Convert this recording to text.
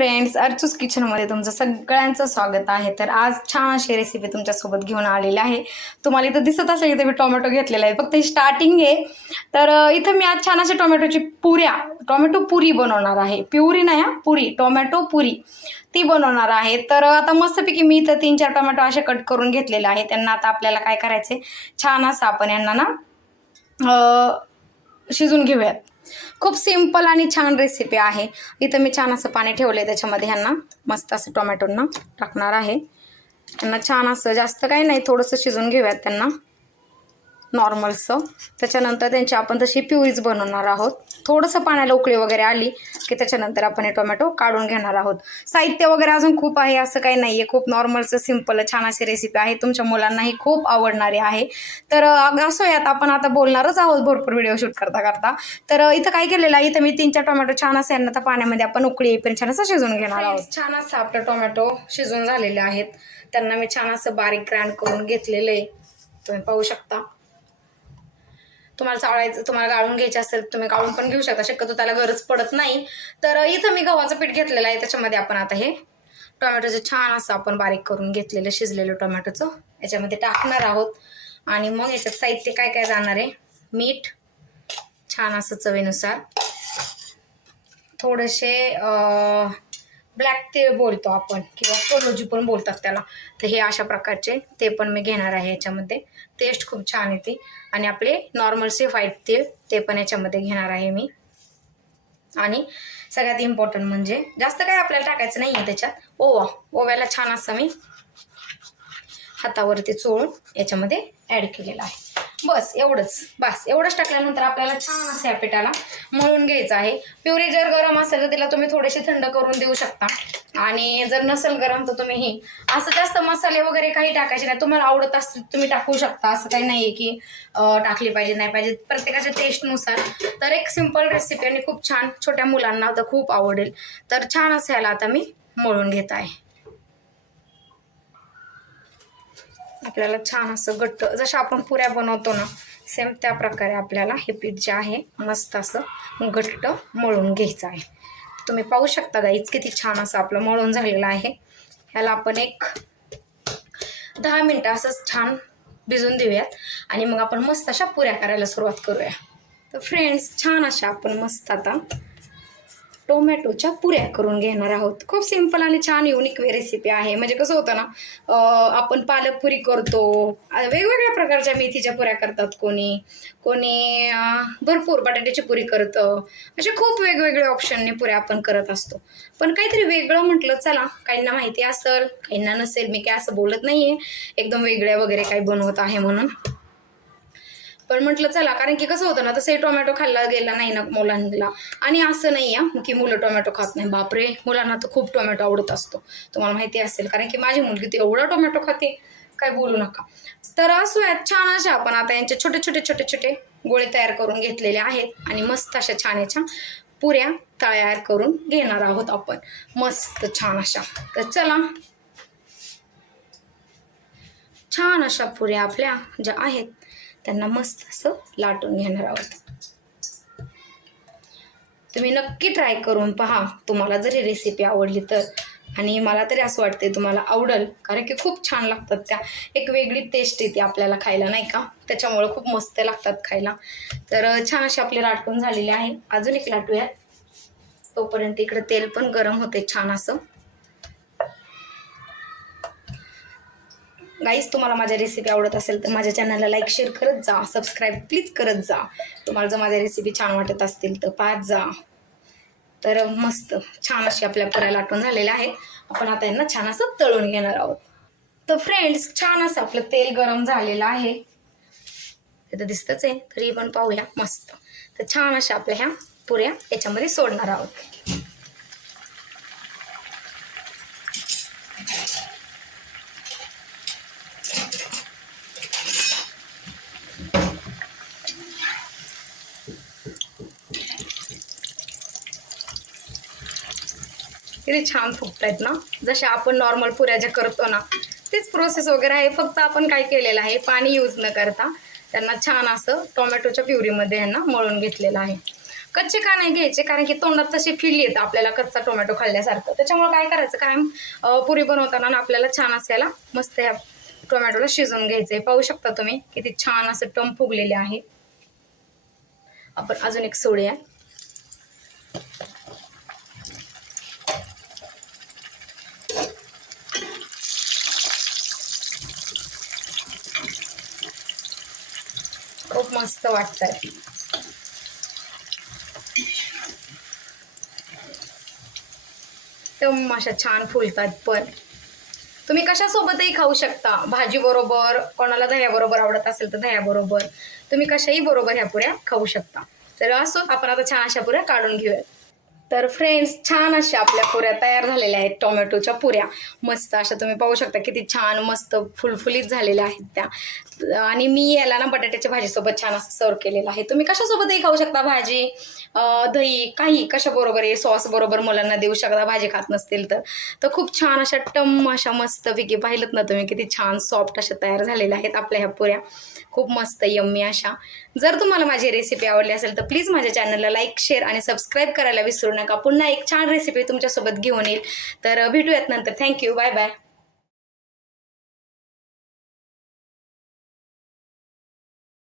Friends, अर्चूस किचनमध्ये तुमचं सगळ्यांचं स्वागत आहे. तर आज छान अशी रेसिपी तुमच्यासोबत घेऊन आलेली आहे. तुम्हाला इथं दिसत असेल इथं मी टोमॅटो घेतलेला आहे, फक्त ही स्टार्टिंग आहे. तर इथं मी आज छान अशा टोमॅटोची टोमॅटो पुरी बनवणार आहे. प्युरी नाही हा, पुरी, टोमॅटो पुरी ती बनवणार आहे. तर आता मस्तपैकी मी इथं 3-4 टोमॅटो असे कट करून घेतलेले आहे. त्यांना आता आपल्याला काय करायचे, छान असं आपण यांना ना शिजून घेऊयात. खूप सिंपल आणि छान रेसिपी आहे. इथं मी छान असं पाणी ठेवलंय, त्याच्यामध्ये ह्यांना मस्त असं टोमॅटोंना टाकणार आहे. त्यांना छान असं, जास्त काही नाही, थोडंसं शिजून घेऊयात त्यांना नॉर्मलचं. त्याच्यानंतर त्यांची आपण तशी प्युरीज बनवणार आहोत. थोडंसं पाण्याला उकळी वगैरे आली की त्याच्यानंतर आपण हे टोमॅटो काढून घेणार आहोत. साहित्य वगैरे अजून खूप आहे, असं काही नाही आहे. खूप नॉर्मलचं सिंपल छान अशी रेसिपी आहे. तुमच्या मुलांनाही खूप आवडणारी आहे. तर असोयात आपण आता बोलणारच आहोत भरपूर व्हिडिओ शूट करता करता. तर इथं काय केलेलं आहे, इथं मी 3-4 टोमॅटो छान असं यांना तर पाण्यामध्ये आपण उकळी येईपर्यंत छान असं शिजून घेणार आहोत. छान असं आपलं टोमॅटो शिजून झालेले आहेत. त्यांना मी छान असं बारीक ग्राइंड करून घेतलेलं आहे. तुम्ही पाहू शकता. तुम्हाला गाळून घ्यायचे असेल तुम्ही गाळून पण घेऊ शकता, शक्यतो त्याला गरज पडत नाही. तर इथं मी गव्हाचं पीठ घेतलेलं आहे. त्याच्यामध्ये आपण आता हे टोमॅटोचं छान असं आपण बारीक करून घेतलेलं शिजलेलं टोमॅटोचं याच्यामध्ये टाकणार आहोत. आणि मग याच्यात साहित्य काय काय जाणार आहे, मीठ छान असं चवीनुसार, थोडेसे ब्लॅक तीळ बोलतो आपण किंवा कोलोजी पण बोलतात त्याला, तर हे अशा प्रकारचे ते पण मी घेणार आहे. याच्यामध्ये टेस्ट खूप छान येते. आणि आपले नॉर्मलचे व्हाईट तीळ ते पण याच्यामध्ये घेणार आहे मी. आणि सगळ्यात इम्पॉर्टंट म्हणजे जास्त काय आपल्याला टाकायचं नाही आहे त्याच्यात, ओव्याला छान असं मी हातावरती चोळून याच्यामध्ये ॲड केलेलं आहे. बस एवढंच टाकल्यानंतर आपल्याला छान असं या पिठाला मळून घ्यायचं आहे. प्युरी जर गरम असेल तर तिला तुम्ही थोडीशी थंड करून देऊ शकता. आणि जर नसेल गरम तर तुम्ही असं जास्त मसाले वगैरे काही टाकायचे नाही. तुम्हाला आवडत असतील तुम्ही टाकू शकता, असं काही नाही आहे की टाकली पाहिजे नाही पाहिजे, प्रत्येकाच्या टेस्टनुसार. तर एक सिंपल रेसिपी आणि खूप छान, छोट्या मुलांना तर खूप आवडेल. तर छान असं याला आता मी मळून घेत आहे. आपल्याला छान असं घट्ट, जसं आपण पुऱ्या बनवतो ना सेम त्या प्रकारे आपल्याला हे पीठ जे आहे मस्त असं घट्ट मळून घ्यायचं आहे. तुम्ही पाहू शकता गाईज किती छान असं आपलं मळून झालेलं आहे. ह्याला आपण एक 10 मिनटं असंच छान भिजून देऊयात आणि मग आपण मस्त अशा पुऱ्या करायला सुरुवात करूया. तर फ्रेंड्स, छान अशा आपण मस्त आता टोमॅटोच्या पुऱ्या करून घेणार आहोत. खूप सिंपल आणि छान युनिक रेसिपी आहे. म्हणजे कसं होतं ना, आपण पालक पुरी करतो, वेगवेगळ्या प्रकारच्या मेथीच्या पुऱ्या करतात, कोणी भरपूर बटाट्याची पुरी करतं. असे खूप वेगवेगळे ऑप्शनने पुऱ्या आपण करत असतो. पण काहीतरी वेगळं म्हटलं, चला काहींना माहिती असेल काहींना नसेल, मी काय असं बोलत नाहीये एकदम वेगळ्या वगैरे काही बनवत आहे म्हणून, पण म्हटलं चला, कारण की कसं होतं ना, तसंही टोमॅटो खाल्ला गेला नाही ना मुलांना. आणि असं नाही आहे की मुलं टोमॅटो खात नाही, बापरे, मुलांना तर खूप टोमॅटो आवडत असतो, तुम्हाला माहिती असेल, कारण की माझी मुलगी ती एवढा टोमॅटो खाते काय बोलू नका. तर असं छान अशा आपण आता यांचे छोटे छोटे गोळे तयार करून घेतलेले आहेत आणि मस्त अशा छान याच्या पुऱ्या तयार करून घेणार आहोत आपण मस्त छान अशा. तर चला, छान अशा पुऱ्या आपल्या ज्या आहेत त्यांना मस्त असं लाटून घेणार आहोत. तुम्ही नक्की ट्राय करून पहा, तुम्हाला जरी रेसिपी आवडली तर. आणि मला तरी असं वाटते तुम्हाला आवडेल, कारण की खूप छान लागतात त्या, एक वेगळी टेस्ट येते आपल्याला खायला, नाही का, त्याच्यामुळे खूप मस्त लागतात खायला. तर छान अशी आपली लाटून झालेली आहे. अजून एक लाटूयात, तोपर्यंत इकडे तेल पण गरम होते छान असं. गाईज, तुम्हाला माझ्या रेसिपी आवडत असेल तर माझ्या चॅनलला लाईक शेअर करत जा, सबस्क्राईब प्लीज करत जा. तुम्हाला जर माझ्या रेसिपी छान वाटत असतील तर पाहत जा. तर मस्त छान अशी आपल्या पुऱ्या लाटून झालेल्या आहेत. आपण आता यांना छान असं तळून घेणार आहोत. तर फ्रेंड्स, छान असं आपलं तेल गरम झालेलं आहे, इथं दिसतच आहे, तरी पण पाहूया मस्त. तर छान अशा आपल्या ह्या पुऱ्या याच्यामध्ये सोडणार आहोत. किती छान फुगतायत ना, जसे आपण नॉर्मल पुऱ्या ज्या करतो ना तेच प्रोसेस वगैरे आहे. फक्त आपण काय केलेलं आहे, पाणी यूज न करता त्यांना छान असं टोमॅटोच्या प्युरीमध्ये यांना मळून घेतलेलं आहे. कच्चे का नाही घ्यायचे, कारण की तोंडात तशी फील येतं आपल्याला कच्चा टोमॅटो खाल्ल्यासारखं. त्याच्यामुळे काय करायचं, कायम पुरी बनवताना ना आपल्याला छान असायला मस्त ह्या टोमॅटोला शिजवून घ्यायचंय. पाहू शकता तुम्ही किती छान असं टम फुगलेले आहे. आपण अजून एक सोडूया. खूप मस्त वाटतंय. एकदम अशा छान फुलतात. पण तुम्ही कशासोबतही खाऊ शकता, भाजी बरोबर, कोणाला दह्याबरोबर आवडत असेल तर दह्याबरोबर, तुम्ही कशाही बरोबर ह्या पुऱ्या खाऊ शकता. तर असो, आपण आता छान अशा पुऱ्या काढून घेऊयात. तर फ्रेंड्स, छान अशा आपल्या पुऱ्या तयार झालेल्या आहेत, टोमॅटोच्या पुऱ्या. मस्त अशा तुम्ही पाहू शकता किती छान मस्त फुलफुलीत झालेल्या आहेत त्या. आणि मी याला ना बटाट्याच्या भाजीसोबत छान असं सर्व केलेलं आहे. तुम्ही कशासोबतही खाऊ शकता, भाजी, दही, काही कशाबरोबर, सॉस बरोबर मुलांना देऊ शकता भाजी खात नसतील तर. तर खूप छान अशा टम अशा मस्तपैकी पाहिलं ना तुम्ही किती छान सॉफ्ट अशा तयार झालेल्या आहेत आपल्या ह्या पुऱ्या. खूप मस्त यम्मी अशा. जर तुम्हाला माझी रेसिपी आवडली असेल तर प्लीज माझ्या चॅनलला लाईक, शेअर आणि सबस्क्राईब करायला विसरू नका. पुन्हा एक छान रेसिपी तुमच्यासोबत घेऊन येईल. तर भेटूयात नंतर. थँक्यू. Bye bye.